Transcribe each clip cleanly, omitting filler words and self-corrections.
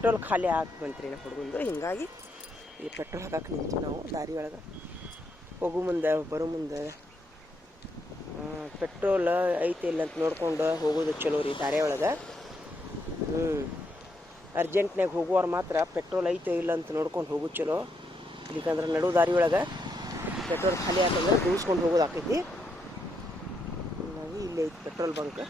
Petrol ಖಾಲಿ ಬಂತ್ರಿ ನಮ್ಮ ಹುಡುಗಂದು. ಹಿಂಗಾಗಿ ಈ ಪೆಟ್ರೋಲ್ ಹಾಕಕ್ಕೆ ನಿಂತೀವಿ ನಾವು ದಾರಿ ಒಳಗೆ. ಹೋಗೋ ಮುಂದೆ ಬರೋ ಮುಂದೆ ಪೆಟ್ರೋಲ್ ಐತೆ ಇಲ್ಲ ಅಂತ ನೋಡ್ಕೊಂಡು ಹೋಗೋದು ಚಲೋ ರೀ ದಾರಿ ಒಳಗೆ. ಅರ್ಜೆಂಟ್ನಾಗ ಹೋಗುವಾರ ಮಾತ್ರ ಪೆಟ್ರೋಲ್ ಐತೆ ಇಲ್ಲ ಅಂತ ನೋಡ್ಕೊಂಡು ಹೋಗೋದು ಚಲೋ. ಇಲ್ಲಿಕಂದ್ರೆ ನಡು ದಾರಿ ಒಳಗೆ ಪೆಟ್ರೋಲ್ ಖಾಲಿ ಆತಂದ್ರೆ ದೂಸ್ಕೊಂಡು ಹೋಗೋದು ಆಕೈತಿ. ಹೀಗಾಗಿ ಇಲ್ಲೇ ಐತಿ ಪೆಟ್ರೋಲ್ ಬಂಕ್.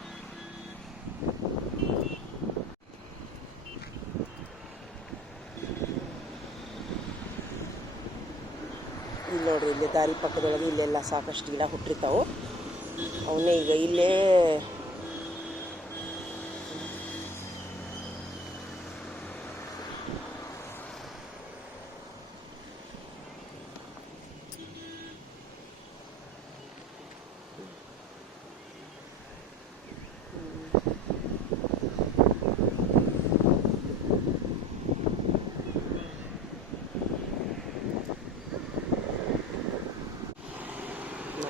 ಇಲ್ಲಿ ನೋಡ್ರಿ, ಇಲ್ಲಿ ದಾರಿ ಪಕ್ಕದೊಳಗೆ ಇಲ್ಲೆಲ್ಲ ಸಾಕಷ್ಟು ಗಿಡ ಹುಟ್ಟಿರ್ತಾವೆ. ಅವನ್ನೇ ಈಗ ಇಲ್ಲೇ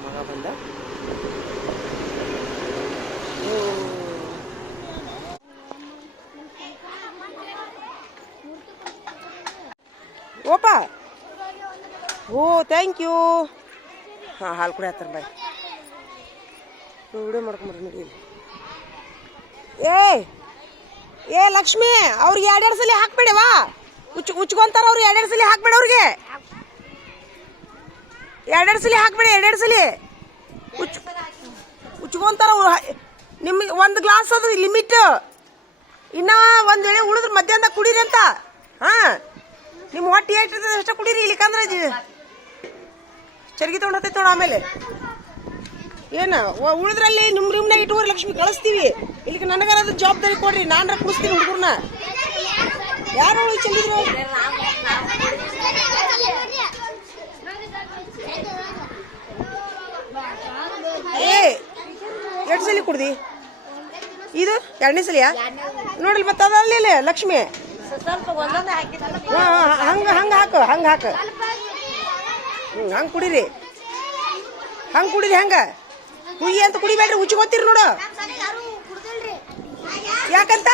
ಮಗ ಬಂದ. ಓಪ ಓ ಥ್ಯಾಂಕ್ ಯು. ಹಾಂ, ಹಾಲು ಕುಡಿ ಹತ್ತಾರ ಬಾಯ್. ವಿಡಿಯೋ ಮಾಡ್ಕೊಂಬರ್ರಿ ನೋಡಿ. ಏ ಲಕ್ಷ್ಮಿ, ಅವ್ರಿಗೆ ಎರಡೆರಡು ಸಲ ಹಾಕ್ಬೇಡವಾ? ಉಚ್ಕೊಂತಾರ ಅವ್ರು. ಎರಡೆರಡು ಸಲ ಹಾಕ್ಬೇಡ ಅವ್ರಿಗೆ. ಎರಡೆರಡು ಸಲ ಹಾಕ್ಬೇಡಿ. ಎರಡೆರಡು ಸಲ ಉಚ್ಕೊಂತಾರ. ನಿಮಗೆ ಒಂದು ಗ್ಲಾಸ್ ಅದು ಲಿಮಿಟ್. ಇನ್ನ ಒಂದು ವೇಳೆ ಉಳಿದ್ರೆ ಮಧ್ಯಾಹ್ನದಾಗ ಕುಡೀರಿ ಅಂತ. ಹಾಂ, ನಿಮ್ಮ ಹೊಟ್ಟೆ ಇಟ್ಟಿರ್ತದೆ ಅಷ್ಟೇ ಕುಡೀರಿ. ಇಲ್ಲಿಕಂದ್ರೆ ಚರ್ಗಿ ತೊಗೊಂಡು ಹತ್ತೈತೆ ನೋಡ. ಆಮೇಲೆ ಏನು ಉಳಿದ್ರಲ್ಲಿ ನಿಮ್ಮ ರೂಮ್ನಾಗ ಇಟ್ಟುವರೆ ಲಕ್ಷ್ಮಿ ಕಳಿಸ್ತೀವಿ. ಇಲ್ಲಿಗೆ ನನಗಾರ ಅದು ಜವಾಬ್ದಾರಿ ಕೊಡ್ರಿ. ನಾನರ ಕುಡಿಸ್ತೀನಿ ಹುಡುಗರ್ನ. ಯಾರು ಚೆಲ್ಲಿದ್ರು? ಎರಡು ಸಲ ಕುಡ್ದಿ? ಇದು ಎರಡನೇ ಸಲಿಯಾ? ನೋಡಲಿ ಮತ್ತೆ ಅದಲ್ಲ ಲಕ್ಷ್ಮಿ. ಹಂಗೆ ಹಾಕು. ಹಂಗೆ ಕುಡೀರಿ. ಹಂಗೆ ಹುಯ್ಯಿ ಅಂತ ಕುಡಿಬೇಡ್ರಿ. ಉಚ್ಕೋತೀರಿ ನೋಡು. ಯಾಕಂತ?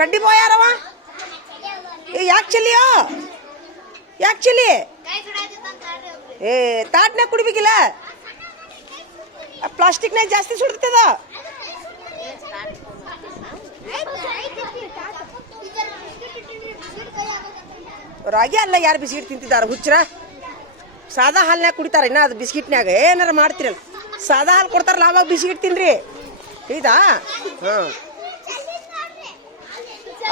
ಕಡ್ಡಿ ಬೋಯಾರವ. ಯಾಕೆ ಚೆಲ್ಲಿಯೋ? ಯಾಕೆ ಚೆಲ್ಲಿ? ತಾಟ್ನಾಗ ಕುಡಿಬೇಕಿಲ್ಲ. ಪ್ಲಾಸ್ಟಿಕ್ನಾಗ ಜಾಸ್ತಿ ಸುಡ್ತದ. ರಾಗಿ ಅಲ್ಲ, ಯಾರು ಬಿಸ್ಕಿಟ್ ತಿಂತಿದಾರ ಹುಚ್ಚರ? ಸಾದಾ ಹಾಲ್ನಾಗ ಕುಡಿತಾರ. ಇನ್ನ ಅದು ಬಿಸ್ಕಿಟ್ನಾಗ ಏನಾರ ಮಾಡ್ತಿರಲ್ಲ. ಸಾದಾ ಹಾಲು ಕೊಡ್ತಾರಲ್ಲ, ಅವಾಗ ಬಿಸ್ಕಿಟ್ ತಿನ್ರಿ. ಇದಾ? ಹಾಂ,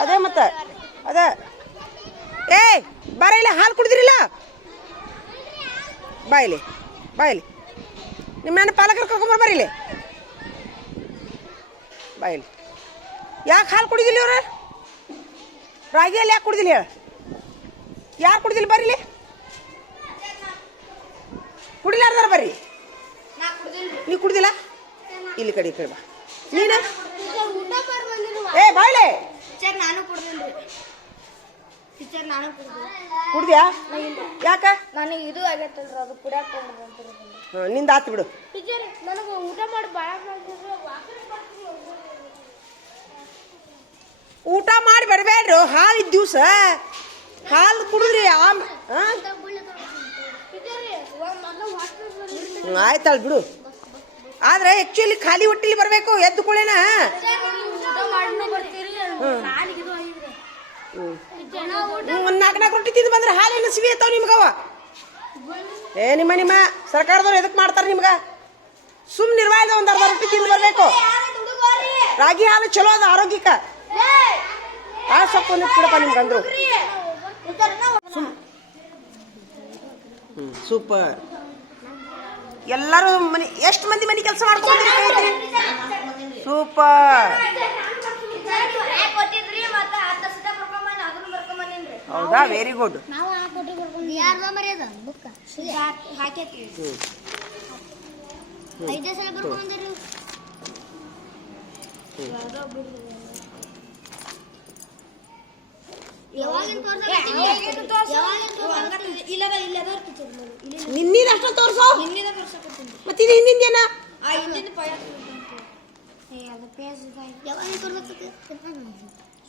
ಅದೇ ಮತ್ತೆ ಅದೇ. ಬರ ಇಲ್ಲ, ಹಾಲು ಕುಡಿದಿರಿಲ್ಲ? ಬಾಯಿಲಿ ನಿಮ್ಮ ನನ್ನ ಪಾಲಕರು ಕರ್ಕೊಂಬರ್ಬರಿಲಿ. ಬಾಯಿಲಿ. ಯಾಕೆ ಹಾಲು ಕುಡಿದಿಲ್ಲ ಇವ್ರ? ರಾಗಿಯಲ್ಲಿ ಯಾಕೆ ಕುಡಿದಿಲ್ಲ ಹೇಳ? ಯಾರು ಕುಡಿದಿಲ್ಲ? ಬರೀಲಿ. ಕುಡಿಲಾರ್ದಾರ ಬರ್ರಿ. ನೀ ಕುಡ್ದಿಲ್ಲ? ಇಲ್ಲಿ ಕಡೆ ಬಾ ನೀನು. ಬಾಯ್ಲೆ. ಕುಡ್ದ್ಯಾ? ಯಾಕ? ನನಗೆ ಇದು ಆಗೈತಲ್ರಿ, ಅದು ಕುಡಿಯಾಕ ನಿಂದ ಆತು ಬಿಡು. ನನಗೆ ಊಟ ಮಾಡಿ ಊಟ ಮಾಡಿ ಬರಬೇಡ್ರು. ಹಾಲು ಇದ್ದ ದಿವಸ ಹಾಲು ಕುಡಿದ್ರಿ. ಆಯ್ತಾಳ ಬಿಡು. ಆದ್ರೆ ಆಕ್ಚುಲಿ ಖಾಲಿ ಹೊಟ್ಟಿಲಿ ಬರಬೇಕು. ಎದ್ದು ಕೂಡೇನ ಒಂದು 4 ರೊಟ್ಟಿ ತಿಂದು ಬಂದ್ರೆ ಹಾಲೇನು ಸಿವಿ ಐತಾವ ನಿಮ್ಗವ? ನಿಮ್ಮ ಸರ್ಕಾರದವ್ರು ಎದಕ್ಕೆ ಮಾಡ್ತಾರೆ ನಿಮ್ಗ? ಸುಮ್ ನಿರ್ವಾಯದ ಒಂದು ಅರ್ಧ ರೊಟ್ಟಿ ತಿಂದು ಬರಬೇಕು. ರಾಗಿ ಹಾಲು ಚಲೋ ಅದ ಆರೋಗ್ಯಕ್ಕೆ. ಆ ಸೊಪ್ಪು ಬಿಡಪ್ಪ ನಿಮ್ಗಂದ್ರು. ಸೂಪರ್. ಎಲ್ಲರೂ ಮನೆ ಎಷ್ಟು ಮಂದಿ ಮನೆ ಕೆಲಸ ಮಾಡ್ಕೊಂಡ್ರಿ? ಸೂಪರ್. ಹೌದಾ? Very good. ನಿನ್ನಿದ ಅಷ್ಟ ತೋರ್ಸೋ. ಮತ್ತೆ ಇದು ಹಿಂದಿನ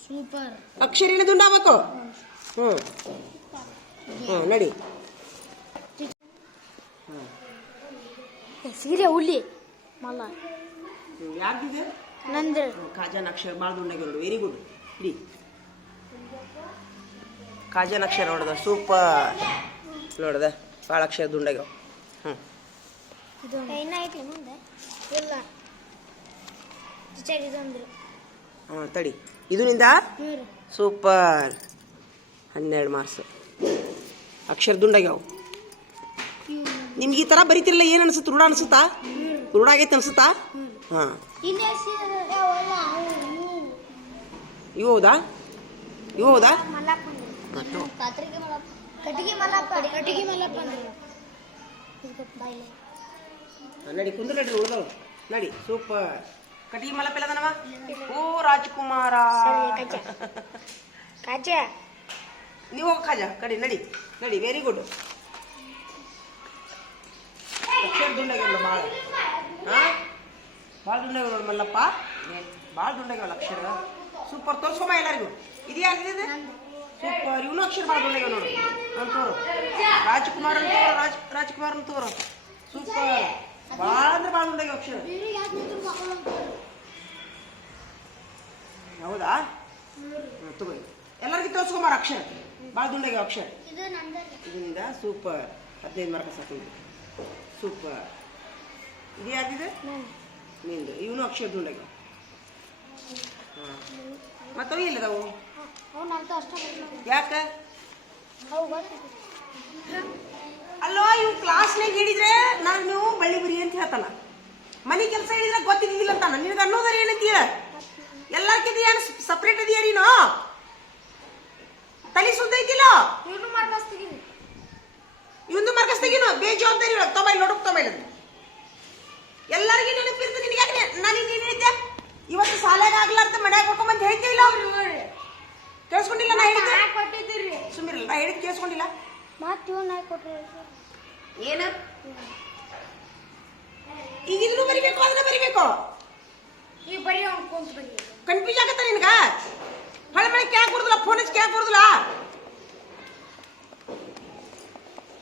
ಸೂಪರ್ ಅಕ್ಷರ ಏನು ದುಂಡಾಗಬೇಕು. ಹ್ಞೂ ಹ್ಞೂ ನಡಿ. ಸೀರೆ ಹುಲಿ ಮಲ್ಲ ಯಾರ್ದಿದೆ ನಂದು ಕಾಜನ್ ಅಕ್ಷರ ಭಾಳ ದುಂಡಾಗ್ಯಾವ ನೋಡು. Very good. ಇಡಿ ಕಾಜನ್ ಅಕ್ಷರ ನೋಡ್ದ ಸೂಪರ್ ನೋಡ್ದ ಭಾಳ ಅಕ್ಷರ ದುಂಡಾಗ್ಯಾವ. ಹ್ಞೂ ಇದು ಐತಿ ಮುಂದೆ ಇಲ್ಲ ಇದೊಂದು ಹಾಂ ತಡಿ. ಇದು ನಿಂದ ಸೂಪರ್ 12 ಮಾರ್ಕ್ಸ್. ಅಕ್ಷರ ದುಂಡಾಗ್ಯಾವ. ನಿಮ್ಗೆ ಈ ಥರ ಬರೀತಿರಲ್ಲ ಏನು ಅನ್ಸುತ್ತೆ? ರೂಢ ಅನ್ಸುತ್ತಾ? ರೂಢ ಆಗೈತೆ ಅನ್ಸುತ್ತಾ? ಹಾಂ ಇವು ಹೌದಾ? ಇವು ಹೌದಾ? ನಡಿ ಕುಂದ್ರ ನಡ್ರಿ ಉಳ್ದವ್ ನಡಿ. ಸೂಪರ್. ಕಟಿಗೆ ಮಲಪ ಎಲ್ಲದನವ? ಓ ರಾಜ್ಕುಮಾರ. ಕಾಜ ನೀವು ಹೋಗ ಕಾಜ ಕಡಿ ನಡಿ ನಡಿ. Very good. ಅಕ್ಷರ ದುಂಡಾಗ್ಯಾವಲ್ಲ ಭಾಳ. ಹಾಂ ಭಾಳ ದುಂಡಾಗ್ಯಾವ ನೋಡಿ ಮಲ್ಲಪ್ಪ. ಭಾಳ ದುಂಡಾಗ್ಯಾವಲ್ಲ ಅಕ್ಷರ. ಸೂಪರ್. ತೋರ್ಸ್ಕೊಂಬ ಎಲ್ಲರಿಗೂ. ಇದು ಯಾರಿದೆ? ಸೂಪರ್. ಇವನು ಅಕ್ಷರ ಭಾಳ ದುಂಡಾಗ್ಯಾವ ನೋಡು. ನಾನು ತೋರು ರಾಜ್ಕುಮಾರ್ ಅಂತ ತೋರು. ರಾಜ್ಕುಮಾರ್ ಅಂತ ತೋರು. ಸೂಪರ್. ಭಾಳ ಅಂದ್ರೆ ಭಾಳ ದುಂಡಾಗ್ಯಾವ ಅಕ್ಷರ. ಹೌದಾ? ಹ್ಞೂ ತಗೋರಿ. ಎಲ್ಲರಿಗೂ ತೋರ್ಸ್ಕೊಂಬಾರ ಅಕ್ಷರ. ಭಾಳ ದುಂಡಾಗ್ಯಾವ ಅಕ್ಷರ. ಇದರಿಂದ ಸೂಪರ್. 15 ಮಾರ್ಕ್ ಸಾಕು. ಸೂಪರ್. ಇದು ಯಾವ್ದಿದೆ? ನಿಂದು. ಇವನು ಅಕ್ಷರ ದುಂಡಾಗ್ಯಾವ. ಹಾಂ ಮತ್ತವು ಇಲ್ಲದವು ಯಾಕೆ? ಅಲ್ಲೋ ಇವು ಕ್ಲಾಸ್ನಾಗ ಹೇಳಿದ್ರೆ ನಾನು ನೀವು ಬಳ್ಳಿ ಬರಿ ಅಂತ ಹೇಳ್ತಾನ. ಮನೆ ಕೆಲಸ ಹೇಳಿದ್ರೆ ಗೊತ್ತಿದ್ದಿಲ್ಲ ಅಂತಾನ. ನಿನಗೆ ಅನ್ನೋದಾರ ಏನಂತೀಯ? ಎಲ್ಲಾರ್ಕಿದ ಏನು ಸಪ್ರೇಟ್ ಇದೆಯಾ ನೀನು? ತಲೆ ಸುದ್ದ ಐತಿಲ್ಲ. ಇವಂದು ಮಾರ್ಕಸ್ ತೆಗಿನು. ಬೇಜವಾಬ್ದಾರಿ ತೊಂಬೈಲ್ ನೋಡಕ್ ತೊಂಬೈಲ್ ಎಲ್ಲರಿಗೂ ನೆನಪಿರ್ತದೆ. ನಿನಗೆ ನನಗೆ ನೀನು ಹೇಳಿದ್ದೆ ಇವತ್ತು ಸಾಲಾಗ ಆಗ್ಲಾರ್ದ ಮನ್ಯಾಗ ಕೊಡ್ಕೊಂಬಂತ ಹೇಳ್ತೀವಿಲ್ಲ. ಕೇಳಿಸ್ಕೊಂಡಿಲ್ಲ? ನಾ ಹೇಳಿದ್ದೆ ಸುಮ್ಮಿರಲ್ಲ. ನಾ ಹೇಳಿದ್ ಕೇಳಿಸ್ಕೊಂಡಿಲ್ಲ. ಏನು ಈಗ ಇದನ್ನು ಬರಿಬೇಕು ಅದನ್ನ ಬರಿಬೇಕು. ಕನ್ಫ್ಯೂಸ್ ಆಗತ್ತ ನಿನ್ಗ? ಹೊಳೆ ಮಳೆ ಕ್ಯಾಕ್ ಬರುದಿಲ್ಲ. ಫೋನ್ ಹಚ್ಚಿ ಕ್ಯಾಕ್ ಬರುದಿಲ್ಲ.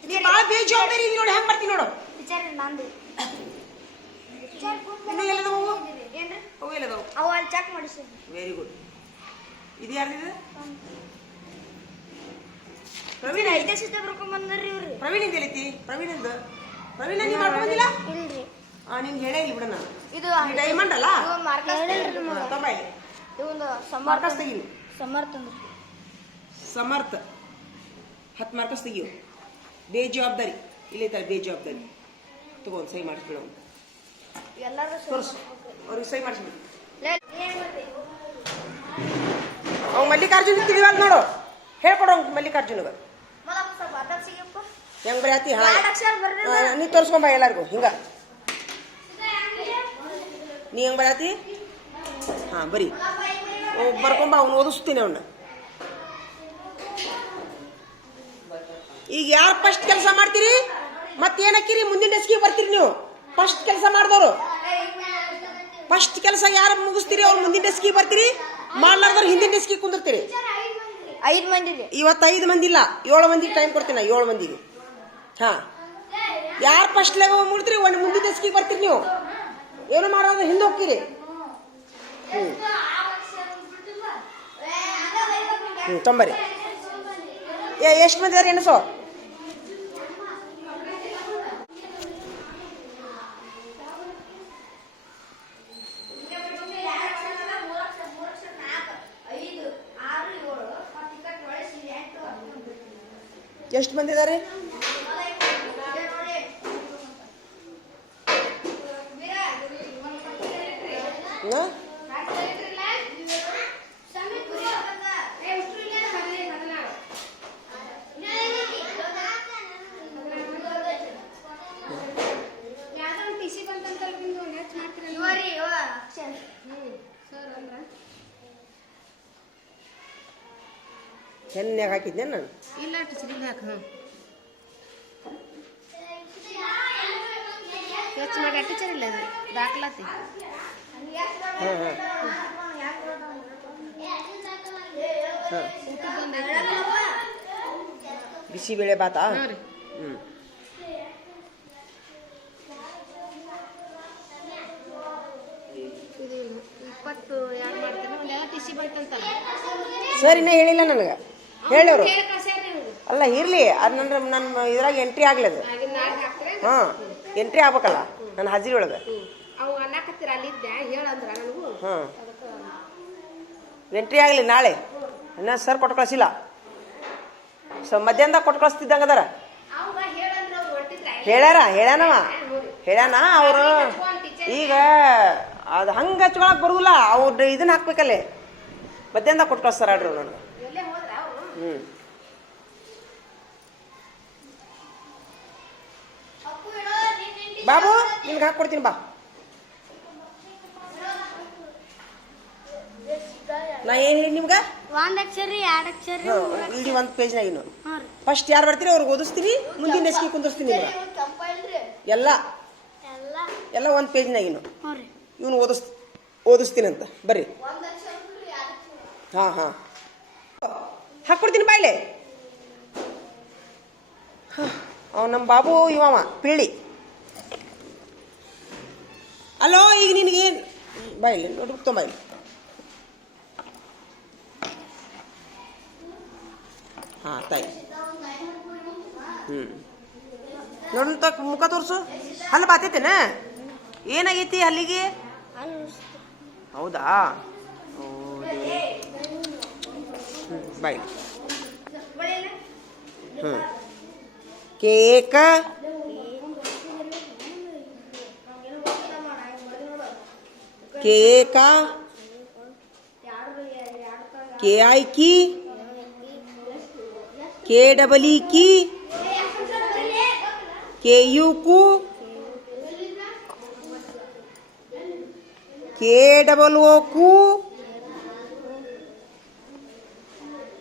ನೀ ಭಾಳ ಬೇಜವಾಬ್ದಾರಿ ನೋಡಿ. ಹೆಂಗ್ ಬರ್ತೀನಿ ನೋಡು. ಇನ್ನು ಎಲ್ಲದವು? ಅವು ಎಲ್ಲದವು? ಅವು ಅಲ್ಲಿ ಚೆಕ್ ಮಾಡಿಸಿ. Very good. ಇದು ಯಾರ್ದಿದೆ? ಪ್ರವೀಣ್. 5 ಸಿದ್ಧ ಬರ್ಕೊಂಡ್ ಬಂದ್ರಿ ಇವ್ರಿ. ಪ್ರವೀಣ್ ಇಂದ ಎಲ್ಲೈತಿ? ಪ್ರವೀಣ್ ನೀವು ಮಾಡ್ಕೊಂಡ್ ಬಂದಿಲ್ಲ? ಇಲ್ರಿ ನಿಮ್ಗೆ ಹೇಳೇ ಇಲ್ಲ ಬಿಡ ನಾನು. ಇದು ಡೈಮಂಡ್ ಅಲ್ಲ? ತೊಂಬೈ ಇದೊಂದು ಮಾರ್ಕಸ್ ತೆಗಿನಿ. ಸಮರ್ಥ ಅಂದ್ರಿ. ಸಮರ್ಥ 10 ಮಾರ್ಕಸ್ ತೆಗಿಯು. ಬೇಜವಾಬ್ದಾರಿ ಇಲ್ಲೈತಾರೆ. ಬೇಜವಾಬ್ದಾರಿ ತಗೊಂಡು ಸಹಿ ಮಾಡಿಸ್ಬಿಡ. ಎಲ್ಲರೂ ತೋರಿಸು ಅವ್ರಿಗೆ ಸಹಿ ಮಾಡಿಸ್ಬಿಡು. ಅವ್ ಮಲ್ಲಿಕಾರ್ಜುನ ತಿಳಿವಲ್ ನೋಡು. ಹೇಳ್ಕೊಡು ಮಲ್ಲಿಕಾರ್ಜುನಗ ಹೆಂಗ್ ಬರೀತಿ. ನೀ ತೋರ್ಸ್ಕೊಂಬ ಎಲ್ಲರಿಗೂ ಹಿಂಗ. ನೀ ಹೆಂಗ್ ಬರೀತಿ? ಹಾಂ ಬರೀ ಬರ್ಕೊಂಬ. ಅವ್ನು ಓದಿಸ್ತೀನಿ ಅವನ್ನ. ಈಗ ಯಾರು ಫಸ್ಟ್ ಕೆಲಸ ಮಾಡ್ತೀರಿ ಮತ್ತೇನಕ್ಕಿರಿ? ಮುಂದಿನ ಡೆಸ್ಕಿಗೆ ಬರ್ತೀರಿ ನೀವು. ಫಸ್ಟ್ ಕೆಲಸ ಮಾಡಿದವರು ಫಸ್ಟ್ ಕೆಲಸ ಯಾರು ಮುಗಿಸ್ತೀರಿ ಅವ್ರು ಮುಂದಿನ ಡೆಸ್ಕಿಗೆ ಬರ್ತೀರಿ. ಮಾಡ್ಲಾರ್ದವ್ರು ಹಿಂದಿನ ಡೆಸ್ಕಿಗೆ ಕುಂದಿರ್ತೀರಿ. 5 ಮಂದಿ. ಇವತ್ತು 5 ಮಂದಿ ಇಲ್ಲ, 7 ಮಂದಿಗೆ ಟೈಮ್ ಕೊಡ್ತೀನಿ. 7 ಮಂದಿಗೆ. ಹಾಂ ಯಾರು ಫಸ್ಟ್ ಲೆವೆಲ್ ಮುಡ್ತೀರಿ ಒಂದು ಮುಂದಿನ ಡೆಸ್ಕಿಗೆ ಬರ್ತೀರಿ ನೀವು. ಏನು ಮಾಡೋದು ಹಿಂದೆ ಹೋಗ್ತೀರಿ. ತೊಂಬರಿ. ಎಷ್ಟು ಮಂದಿ ಇದಾರೆ ಎಣಸೋ? ಎಷ್ಟು ಮಂದಿ ಇದಾರೆ? ಹೆನ್ಯಾಗ ಹಾಕಿದ್ದೆ ನಾನು. ಇಲ್ಲ ಟೀಚರ್ ಹಾಕ ಹೆಚ್ಚು ಮಾಡಿ ಟೀಚರ್ ಇಲ್ಲ ದಾಖಲಾತಿ ಹಾಂ ಹಾಂ ಬಿಸಿಬೇಳೆ ಬಾತಾ ಹ್ಞೂ ಸರ್ ಇನ್ನೂ ಹೇಳಿಲ್ಲ ನನಗೆ ಹೇಳೋರು ಅಲ್ಲ ಇರಲಿ ಅದು ನನ್ನ ಇದ್ರಾಗ ಎಂಟ್ರಿ ಆಗ್ಲಿ ಅದು ಹಾಂ ಎಂಟ್ರಿ ಆಗ್ಬೇಕಲ್ಲ ನನ್ನ ಹಾಜರಿ ಒಳಗೆ ಹಾಂ ಎಂಟ್ರಿ ಆಗಲಿ ನಾಳೆ ಇನ್ನೂ ಸರ್ ಕೊಟ್ಟು ಕಳಿಸಿಲ್ಲ ಮಧ್ಯಾಹ್ನದಾಗ ಕೊಟ್ಟು ಕಳಿಸ್ತಿದ್ದಂಗೆ ಅದಾರ ಹೇಳ್ಯಾನವ ಹೇಳ್ಯಾನ ಅವರು ಈಗ ಅದು ಹಂಗೆ ಹಚ್ಕೊಳಕ್ಕೆ ಬರೋದಿಲ್ಲ ಅವ್ರು ಇದನ್ನ ಹಾಕ್ಬೇಕಲ್ಲೇ ಮಧ್ಯಾಹ್ನದಾಗ ಕೊಟ್ಟು ಕಳಿಸ್ತಾರ ಆಡ್ರಿ ನನಗೆ ಹ್ಞೂ ಬಾಬು ನಿಮ್ಗೆ ಹಾಕ್ಕೊಡ್ತೀನಿ ಬಾ ನಾ ಏನು ಹೇಳಿ ನಿಮ್ಗೆ ಒಂದ್ ಅಕ್ಷರ ಎರಡ್ ಅಕ್ಷರ ಇಲ್ಲಿ ಒಂದು ಪೇಜ್ನಾಗ ಇನ್ನು ಫಸ್ಟ್ ಯಾರು ಬರ್ತೀರಿ ಅವ್ರಿಗೆ ಓದಿಸ್ತೀನಿ ಮುಂದಿನ ಎಸ್ಕಿ ಕುಂದಿಸ್ತೀನಿ ನಿಮ್ಗೆ ಎಲ್ಲ ಎಲ್ಲ ಒಂದು ಪೇಜ್ನಾಗ ಇನ್ನು ಇವನು ಓದಿಸ್ತೀನಂತ ಬರ್ರಿ ಹಾಂ ಹಾಂ ಹಾಕ್ಕೊಡ್ತೀನಿ ಬಾಯ್ಲೆ ಅವ ನಮ್ಮ ಬಾಬು ಇವವ ಪಿಳ್ಳಿ ಅಲೋ ಈಗ ನಿನಗೇನು ಬಾಯ್ಲಿ ನೋಡಿ ತೊಂಬಾಯ್ಲಿ ಹಾಂ ತಾಯಿ ನೋಡಂತ ಮುಖ ತೋರಿಸು ಹಲ್ಲು ಬಾತೈತೇನ ಏನಾಗೈತಿ ಹಲ್ಲಿಗೆ ಹೌದಾ ಬಾಯ್ ಕೇಕ ಕೇಕ के आई की के डबल ई की के यू कू के डबल ओ कू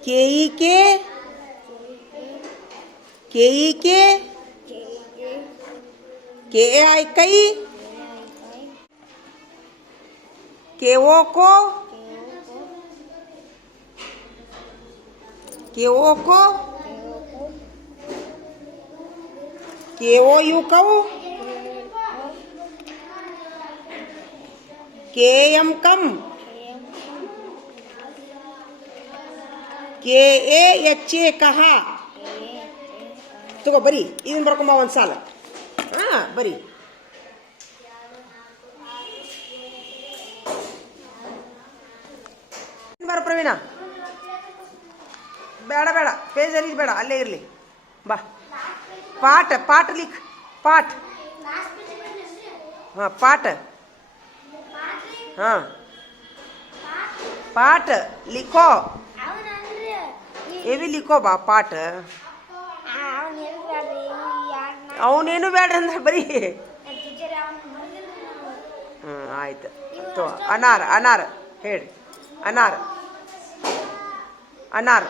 के ई के आई कई के ओ को के ओ को के ओ यू कऊ के एम कम के ए एच ए कहा तगो बरी ಇದನ್ನ ಬರ್ಕೊಂಬ ಒಂದು ಸಾಲ ಹಾಂ ಬರಿ ಬರ ಪ್ರವೀಣ ಬೇಡ ಬೇಡ ಪೇಜಲ್ಲಿ ಬೇಡ ಅಲ್ಲೇ ಇರಲಿ ಬಾ ಪಾಠ ಲಿಖ್ ಪಾಠ ಹಾಂ ಪಾಠ ಹಾಂ पाठ लिखो ये भी लिखो बा पाठ ಅವನೇನು ಬೇಡ ಅಂದ್ರೆ ಬರೀ ಆಯ್ತು ತೋ ಅನಾರ್ ಅನಾರ್ ಹೇಳಿ ಅನಾರ್ ಅನಾರ್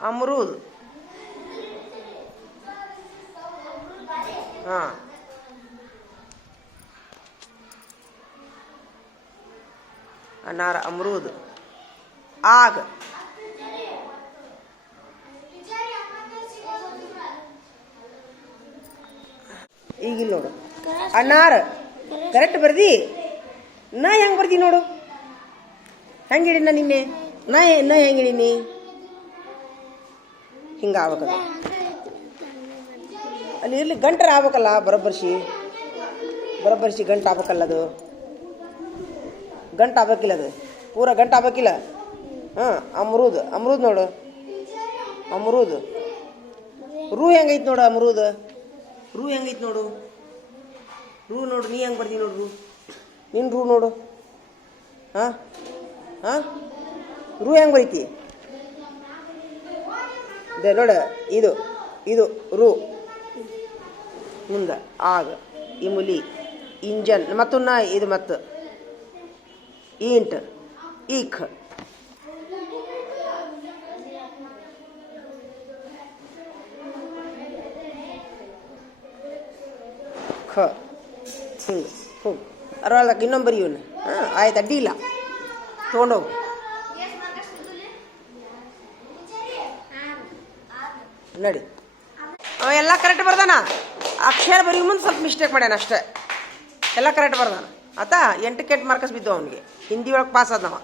अमरूद हाँ अनार अमरूद आग ಈಗಿಲ್ಲ ನೋಡು ಅನಾರ್ ಕರೆಕ್ಟ್ ಬರ್ದಿ ನಾ ಹೆಂಗೆ ಬರ್ದಿ ನೋಡು ಹೆಂಗೆ ಹಿಡಿನ ನಿನ್ನೆ ನಾ ಹೆಂಗೆ ಹಿಡೀನಿ ಹಿಂಗೆ ಆಗ್ಬೇಕದ ಅಲ್ಲಿ ಇರಲಿ ಗಂಟರ ಆಗ್ಬೇಕಲ್ಲ ಬರೋಬ್ಬರ್ಸಿ ಗಂಟು ಆಗ್ಬೇಕಲ್ಲ ಅದು ಗಂಟು ಆಗ್ಬೇಕಿಲ್ಲ ಅದು ಪೂರ ಗಂಟು ಆಗ್ಬೇಕಿಲ್ಲ ಹಾಂ ಅಮರೂದ್ ನೋಡು ಅಮರೂದ್ ರೂ ಹೆಂಗೈತೆ ನೋಡು ಅಮರೂದ್ ರೂ ಹೆಂಗೈತೆ ನೋಡು ರೂ ನೋಡು ನೀ ಹೆಂಗೆ ಬರ್ದಿ ನೋಡು ನಿನ್ನ ರೂ ನೋಡು ಹಾಂ ಹಾಂ ರೂ ಹೆಂಗೆ ಬರೀತಿ ಇದೆ ನೋಡ ಇದು ರೂ ಮುಂದೆ ಆಗ ಇಮುಲಿ ಇಂಜನ್ ಮತ್ತೊನ್ನ ಇದು ಮತ್ತು ಇಂಟ್ ಈಖ್ ಹಿಂಗೆ ಹೋಗು ಅರವಲ್ದಕ್ಕೆ ಇನ್ನೊಂದು ಬರೀ ಇವನು ಹಾಂ ಆಯ್ತು ಅಡ್ಡಿ ಇಲ್ಲ ತೊಗೊಂಡೋಗು ನಡಿ ಅವ ಎಲ್ಲ ಕರೆಕ್ಟ್ ಬರ್ದಾನ ಅಕ್ಷರ ಬರೀ ಮುಂದೆ ಸ್ವಲ್ಪ ಮಿಸ್ಟೇಕ್ ಮಾಡ್ಯಾನ ಅಷ್ಟೇ ಎಲ್ಲ ಕರೆಕ್ಟ್ ಬರ್ದಾನ ಆತ 8 ಮಾರ್ಕಸ್ ಬಿದ್ದು ಅವನಿಗೆ ಹಿಂದಿ ಒಳಗೆ ಪಾಸ್ ಆದವ